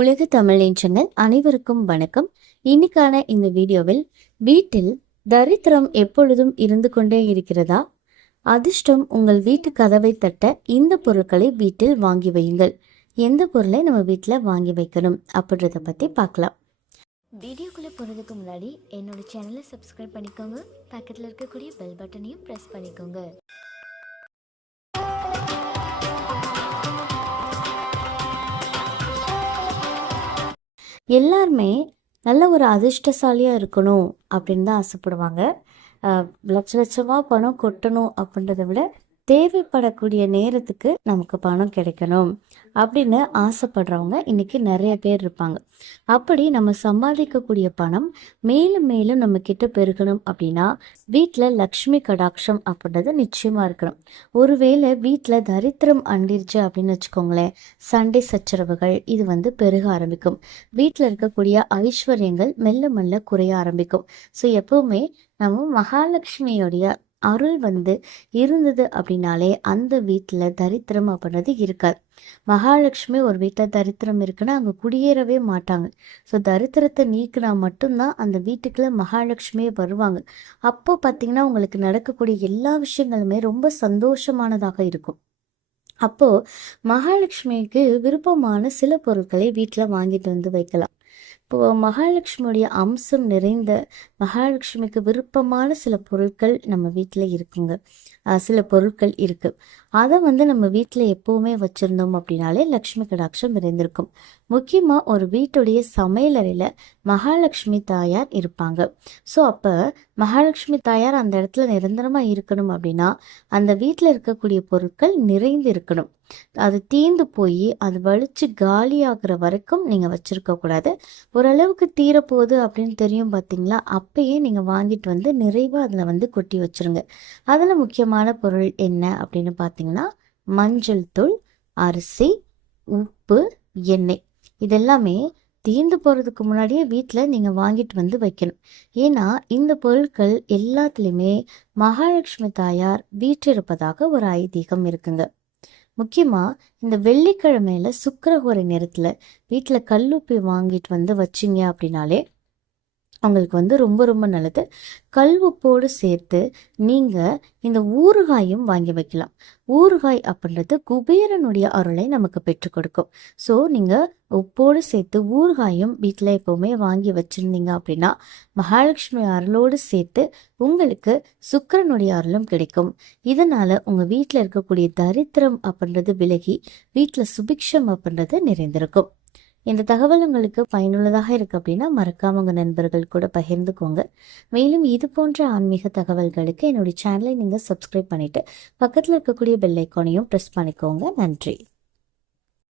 உலக தமிழ் நெஞ்சங்கள் அனைவருக்கும் வணக்கம். இன்னைக்கான இந்த வீடியோவில் வீட்டில் தரித்திரம் எப்பொழுதும் இருந்து கொண்டே இருக்கிறதா? அதிர்ஷ்டம் உங்கள் வீட்டு கதவை தட்ட இந்த பொருட்களை வீட்டில் வாங்கி வையுங்கள். எந்த பொருளை நம்ம வீட்டில் வாங்கி வைக்கணும் அப்படின்றத பற்றி பார்க்கலாம். வீடியோக்குள்ளே போகிறதுக்கு முன்னாடி என்னோட சேனலை சப்ஸ்கிரைப் பண்ணிக்கோங்க. பக்கத்தில் இருக்கக்கூடிய பெல் பட்டனையும் ப்ரெஸ் பண்ணிக்கோங்க. எல்லாருமே நல்ல ஒரு அதிர்ஷ்டசாலியாக இருக்கணும் அப்படின்னு தான் ஆசைப்படுவாங்க. லட்ச லட்சமாக பணம் கொட்டணும் அப்படின்றத விட தேவைப்படக்கூடிய நேரத்துக்கு நமக்கு பணம் கிடைக்கணும் அப்படின்னு ஆசைப்படுறவங்க இன்னைக்கு நிறைய பேர் இருப்பாங்க. அப்படி நம்ம சம்பாதிக்கக்கூடிய பணம் மேலும் மேலும் நம்ம கிட்ட பெருகணும் அப்படின்னா வீட்டில் லக்ஷ்மி கடாட்சம் அப்படின்றது நிச்சயமா இருக்கணும். ஒருவேளை வீட்டில் தரித்திரம் அண்டிருச்சு அப்படின்னு வச்சுக்கோங்களேன், சண்டை சச்சரவுகள் இது பெருக ஆரம்பிக்கும். வீட்டில் இருக்கக்கூடிய ஐஸ்வர்யங்கள் மெல்ல மெல்ல குறைய ஆரம்பிக்கும். ஸோ எப்பவுமே நம்ம மகாலட்சுமியோடைய அருள் இருந்தது அப்படின்னாலே அந்த வீட்டில் தரித்திரம் அப்படின்றது இருக்காது. மகாலட்சுமி ஒரு வீட்டில் தரித்திரம் இருக்குன்னா அங்கே குடியேறவே மாட்டாங்க. ஸோ தரித்திரத்தை நீக்கினா மட்டும்தான் அந்த வீட்டுக்குள்ள மகாலட்சுமியே வருவாங்க. அப்போ பார்த்தீங்கன்னா உங்களுக்கு நடக்கக்கூடிய எல்லா விஷயங்களுமே ரொம்ப சந்தோஷமானதாக இருக்கும். அப்போ மகாலட்சுமிக்கு விருப்பமான சில பொருட்களை வீட்டில் வாங்கிட்டு வைக்கலாம். இப்போ மகாலட்சுமியுடைய அம்சம் நிறைந்த மகாலட்சுமிக்கு விருப்பமான சில பொருட்கள் நம்ம வீட்டில் இருக்குங்க. சில பொருட்கள் இருக்கு. அதை நம்ம வீட்டில் எப்பவுமே வச்சிருந்தோம் அப்படின்னாலே லக்ஷ்மி கடாட்சம் நிறைந்திருக்கும். முக்கியமாக ஒரு வீட்டுடைய சமையலறையில் மகாலட்சுமி தாயார் இருப்பாங்க. ஸோ அப்போ மகாலட்சுமி தாயார் அந்த இடத்துல நிரந்தரமாக இருக்கணும் அப்படின்னா அந்த வீட்டில் இருக்கக்கூடிய பொருட்கள் நிறைந்து இருக்கணும். அது தீந்து போய் அது வலிச்சு காலியாகிற வரைக்கும் நீங்கள் வச்சிருக்க கூடாது. ஓரளவுக்கு தீரப்போகுது அப்படின்னு தெரியும் பார்த்தீங்களா, அப்பயே நீங்கள் வாங்கிட்டு நிறைவாக அதில் கொட்டி வச்சிருங்க. அதில் முக்கியமான பொருள் என்ன அப்படின்னு பார்த்தீங்கன்னா மஞ்சள் தூள், அரிசி, உப்பு, எண்ணெய். இதெல்லாமே தீர்ந்து போகிறதுக்கு முன்னாடியே வீட்டில் நீங்கள் வாங்கிட்டு வைக்கணும். ஏன்னா இந்த பொருட்கள் எல்லாத்துலேயுமே மகாலட்சுமி தாயார் வீற்றிருப்பதாக ஒரு ஐதீகம் இருக்குங்க. முக்கியமாக இந்த வெள்ளிக்கிழமையில சுக்கிரஹோரை நேரத்தில் வீட்டில் கல்லுப்பி வாங்கிட்டு வச்சிங்க அப்படின்னாலே அவங்களுக்கு ரொம்ப ரொம்ப நல்லது. கல்வுப்போடு சேர்த்து நீங்கள் இந்த ஊறுகாயும் வாங்கி வைக்கலாம். ஊறுகாய் அப்படின்றது குபேரனுடைய அருளை நமக்கு பெற்றுக் கொடுக்கும். ஸோ நீங்கள் உப்போடு சேர்த்து ஊறுகாயும் வீட்டில் எப்போவுமே வாங்கி வச்சுருந்தீங்க அப்படின்னா மகாலட்சுமி அருளோடு சேர்த்து உங்களுக்கு சுக்கிரனுடைய அருளும் கிடைக்கும். இதனால் உங்கள் வீட்டில் இருக்கக்கூடிய தரித்திரம் அப்படின்றது விலகி வீட்டில் சுபிக்ஷம் அப்படின்றது நிறைந்திருக்கும். இந்த தகவல் உங்களுக்கு பயனுள்ளதாக இருக்கு அப்படின்னா மறக்காம உங்க நண்பர்கள் கூட பகிர்ந்துக்கோங்க. மேலும் இது போன்ற ஆன்மீக தகவல்களுக்கு என்னுடைய சேனலை நீங்கள் சப்ஸ்கிரைப் பண்ணிட்டு பக்கத்தில் இருக்கக்கூடிய பெல் ஐக்கானையும் ப்ரெஸ் பண்ணிக்கோங்க. நன்றி.